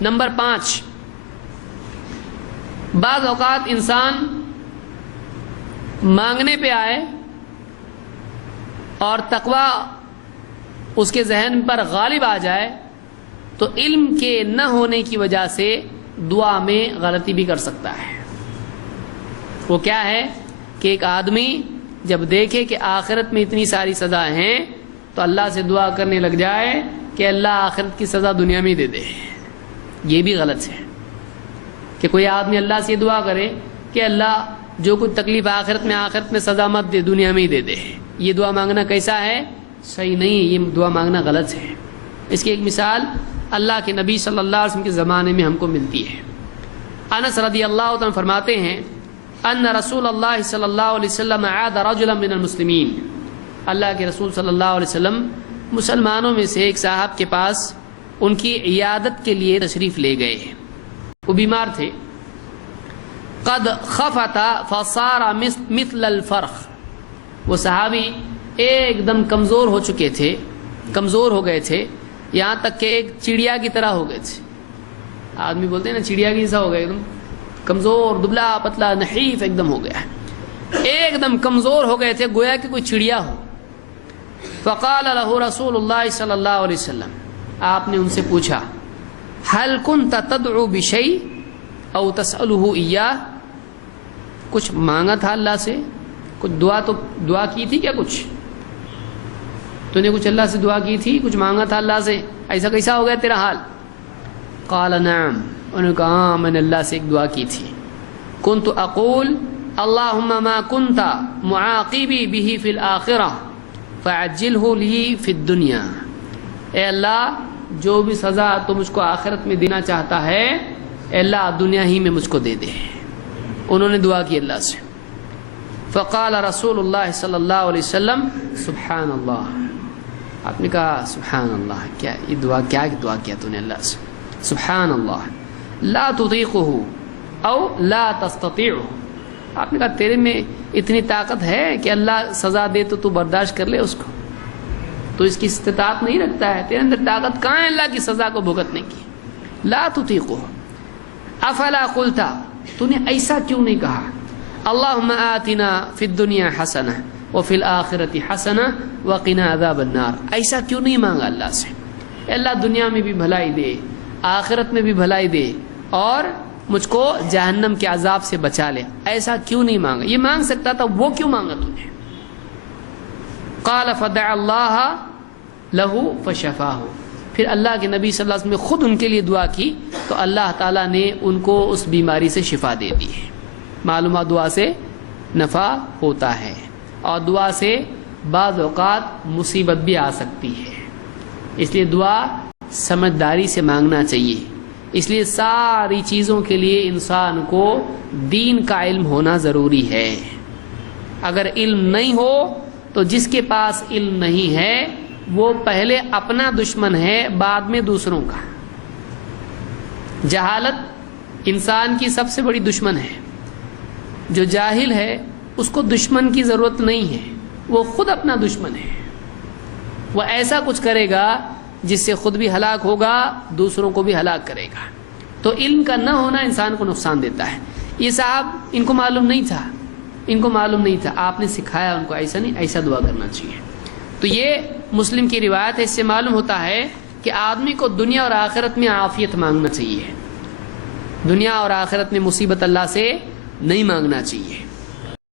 Number 5، بعض اوقات انسان مانگنے پہ آئے اور تقوی اس کے ذہن پر غالب آ جائے تو علم کے نہ ہونے کی وجہ سے دعا میں غلطی بھی کر سکتا ہے۔ وہ کیا ہے کہ ایک آدمی جب دیکھے کہ آخرت میں اتنی ساری سزائیں ہیں تو اللہ سے دعا کرنے لگ جائے کہ اللہ آخرت کی سزا دنیا میں دے دے۔ یہ بھی غلط ہے کہ کوئی آدمی اللہ سے دعا کرے کہ اللہ جو کچھ تکلیف آخرت میں سزا مت دے، دنیا میں ہی دے دے۔ یہ دعا مانگنا کیسا ہے؟ صحیح نہیں، یہ دعا مانگنا غلط ہے۔ اس کی ایک مثال اللہ کے نبی صلی اللہ علیہ وسلم کے زمانے میں ہم کو ملتی ہے۔ انس رضی اللہ عنہ فرماتے ہیں ان رسول اللہ صلی اللہ علیہ وسلم عاد رجلا من المسلمین، اللہ کے رسول صلی اللہ علیہ وسلم مسلمانوں میں سے ایک صاحب کے پاس ان کی عیادت کے لیے تشریف لے گئے۔ وہ بیمار تھے۔ قد خفت فصار مثل الفرخ، وہ صحابی ایک دم کمزور ہو چکے تھے، کمزور ہو گئے تھے، یہاں تک کہ ایک چڑیا کی طرح ہو گئے تھے۔ آدمی بولتے ہیں نا چڑیا کی جیسا ہو گیا، ایک دم کمزور، دبلا پتلا، نحیف ایک دم ہو گیا، ایک دم کمزور ہو گئے تھے، گویا کہ کوئی چڑیا ہو۔ فقال له رسول اللہ صلی اللہ علیہ وسلم، آپ نے ان سے پوچھا هل كنت تدعو بشيء او تسأله اياه، کچھ مانگا تھا اللہ سے؟ کچھ دعا کی تھی کیا؟ کچھ تو نے کچھ اللہ سے دعا کی تھی، کچھ مانگا تھا اللہ سے؟ ایسا کیسا ہو گیا تیرا حال؟ قال نعم، انہوں نے کہا ہاں میں نے اللہ سے ایک دعا کی تھی۔ كنت اقول اللهم ما كنت معاقبي به في الآخرة فعجله لي في الدنيا، اے اللہ جو بھی سزا تو مجھ کو آخرت میں دینا چاہتا ہے اے اللہ دنیا ہی میں مجھ کو دے دے۔ انہوں نے دعا کی اللہ سے۔ فقال رسول اللہ صلی اللہ علیہ وسلم سبحان اللہ، آپ نے کہا سبحان اللہ، کیا یہ دعا کیا کیا تو نے اللہ سے؟ سبحان اللہ، لا تطیقه او لا تستطیعه، آپ نے کہا تیرے میں اتنی طاقت ہے کہ اللہ سزا دے تو برداشت کر لے اس کو؟ تو اس کی استطاعت نہیں رکھتا ہے، تیرے اندر طاقت کہاں ہے اللہ کی سزا کو بھگتنے کی؟ لا تطیقه افلا قلت، تو نے ایسا کیوں نہیں کہا اللہم آتنا فی الدنیا حسنہ وفی الآخرت حسنہ وقنا عذاب النار، ایسا کیوں نہیں مانگا اللہ سے اے اللہ دنیا میں بھی بھلائی دے، آخرت میں بھی بھلائی دے، اور مجھ کو جہنم کے عذاب سے بچا لے؟ ایسا کیوں نہیں مانگا؟ یہ مانگ سکتا تھا، وہ کیوں مانگا تو نے؟ قال فدع اللہ لہو فشفاہ، پھر اللہ کے نبی صلی اللہ علیہ وسلم نے خود ان کے لیے دعا کی تو اللہ تعالیٰ نے ان کو اس بیماری سے شفا دے دی ہے۔ معلومات دعا سے نفع ہوتا ہے، اور دعا سے بعض اوقات مصیبت بھی آ سکتی ہے، اس لیے دعا سمجھداری سے مانگنا چاہیے۔ اس لیے ساری چیزوں کے لیے انسان کو دین کا علم ہونا ضروری ہے۔ اگر علم نہیں ہو تو جس کے پاس علم نہیں ہے وہ پہلے اپنا دشمن ہے، بعد میں دوسروں کا۔ جہالت انسان کی سب سے بڑی دشمن ہے۔ جو جاہل ہے اس کو دشمن کی ضرورت نہیں ہے، وہ خود اپنا دشمن ہے۔ وہ ایسا کچھ کرے گا جس سے خود بھی ہلاک ہوگا، دوسروں کو بھی ہلاک کرے گا۔ تو علم کا نہ ہونا انسان کو نقصان دیتا ہے۔ یہ صاحب ان کو معلوم نہیں تھا، ان کو معلوم نہیں تھا، آپ نے سکھایا ان کو ایسا نہیں، ایسا دعا کرنا چاہیے۔ تو یہ مسلم کی روایت ہے، اس سے معلوم ہوتا ہے کہ آدمی کو دنیا اور آخرت میں عافیت مانگنا چاہیے، دنیا اور آخرت میں مصیبت اللہ سے نہیں مانگنا چاہیے۔